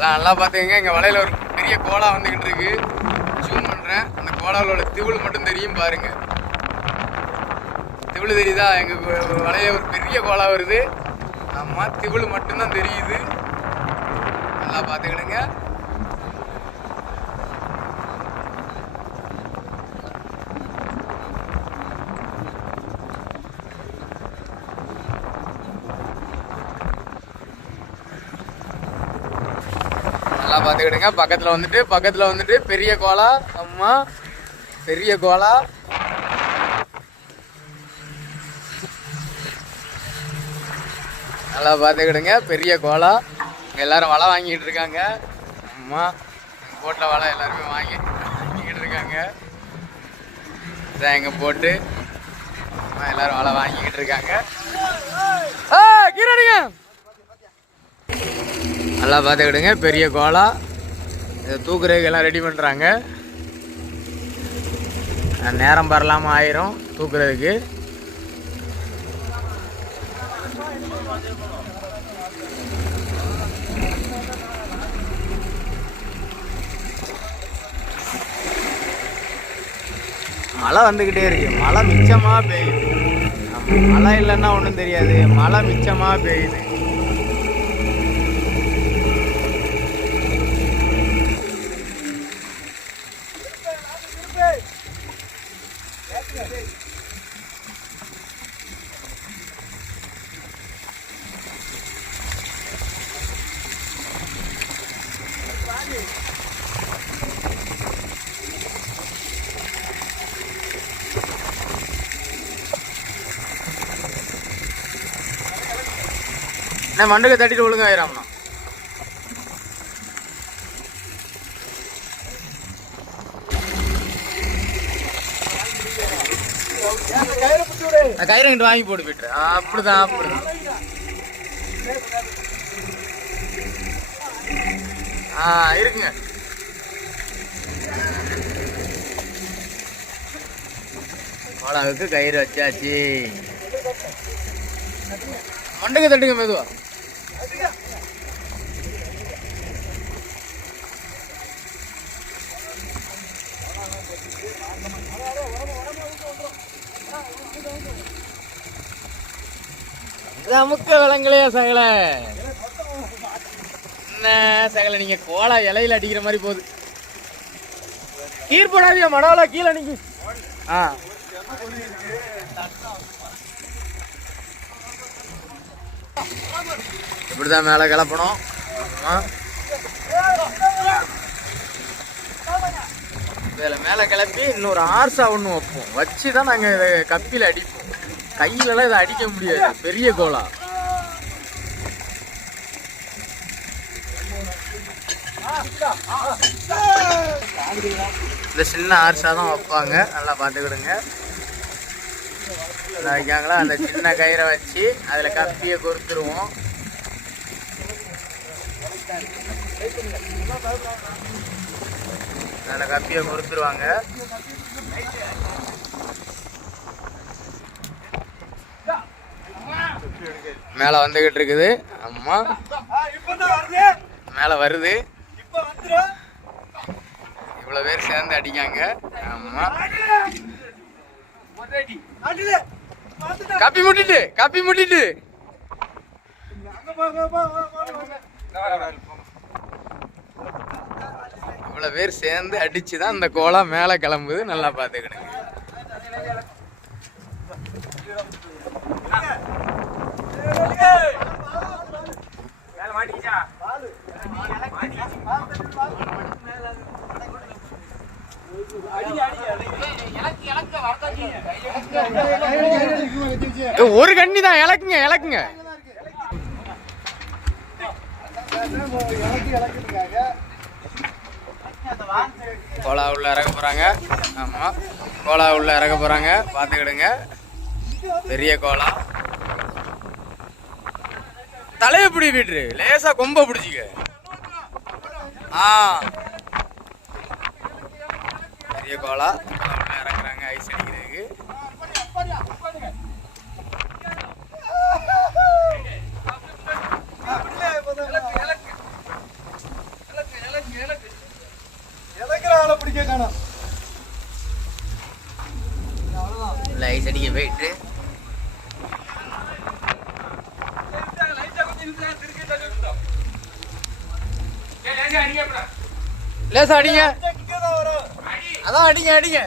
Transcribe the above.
எல்லாம் நல்லா பார்த்துக்கங்க. எங்கள் வலையில் ஒரு பெரிய கோலா வந்துக்கிட்டு இருக்கு. ஜூம் பண்ணுறேன். அந்த கோலாவோட திவுள் மட்டும் தெரியும் பாருங்க. திவுள் தெரியுதா? எங்கள் வலையில் ஒரு பெரிய கோலா வருது. ஆமாம், திவுள் மட்டும்தான் தெரியுது. நல்லா பார்த்துக்கிடுங்க. நல்லா பார்த்துக்கிடுங்க. பக்கத்தில் வந்துட்டு பெரிய கோலா. அம்மா, பெரிய கோலா. நல்லா பார்த்துக்கிடுங்க. பெரிய கோலா. எல்லாரும் வலை வாங்கிட்டு இருக்காங்க. அம்மா, போட்டில் வலை எல்லாருமே வாங்கிக்கிட்டு இருக்காங்க. இதான் எங்கள் போட்டு. எல்லாரும் வலை வாங்கிக்கிட்டு இருக்காங்க. கீரடிங்க. நல்லா பார்த்துக்கிடுங்க. பெரிய கோலா. இதை தூக்குறதுக்கு எல்லாம் ரெடி பண்ணுறாங்க. நேரம் பரலாமல் ஆயிரும் தூக்குறதுக்கு. மழை வந்துக்கிட்டே இருக்கு. மழை மிச்சமாக பெய்யுது. மழை இல்லைன்னா ஒன்றும் தெரியாது. மழை மிச்சமாக பெய்யுது. மண்டுக்கு தட்டிட்டு ஒழுங்கு ஆயிராம்ண்ணா. கயிறு கிட்ட வாங்கி போட்டு போயிட்டு. அப்படிதான் அப்படிதான். இருக்குங்க. கோலாவுக்கு கயிறு வச்சாச்சு. மண்டுக்கு தட்டுங்க மெதுவா. நமக்கு விளங்கலையா சகல? என்ன சகல, நீங்க கோலா இலையில அடிக்கிற மாதிரி போகுது. கீழ் போடாதீங்க, மடவலா கீழே நீங்க. இப்படிதான் மேல கிளப்பணும். இதுல மேல கிளப்பி இன்னொரு ஆர்சா ஒண்ணு வைப்போம். வச்சுதான் நாங்க இதை கப்பில அடிப்போம். கையிலலாம் இதை அடிக்க முடியாது. பெரிய கோலா. இந்த சின்ன ஆர்சா தான் வைப்பாங்க. நல்லா பார்த்துக்கிடுங்க. வைக்காங்களா? அந்த சின்ன கயிறை வச்சு அதில் கப்பியை கொடுத்துருவோம். அதில் கப்பியை கொடுத்துருவாங்க. மேலே வந்துகிட்டு இருக்குது. அம்மா, மேலே வருது. இவ்வளோ பேர் சேர்ந்து அடிக்காங்க. அம்மா, கப்பி முட்டிட்டு இவ்வளவு பேர் சேர்ந்து அடிச்சுதான் இந்த கோலா மேல கிளம்புது. நல்லா பாத்துக்கிடுங்க. ஒரு கண்ணி தான். இலக்குங்க. கோலா உள்ள இறக்க போறாங்க. ஆமா, கோலா உள்ள இறக்க போறாங்க. பாத்துக்கிடுங்க. பெரிய கோலா. தலைய பிடி விட்டுரு. லேசா கொம்ப பிடிச்சிக்க. பெரிய கோலா உள்ள இறக்குறாங்க ஐஸ் அடிக்கிறதுக்கு. ஐஸ் அடிக்க போயிட்டு லேசா அடிங்க, அதான் அடிங்க அடிங்க.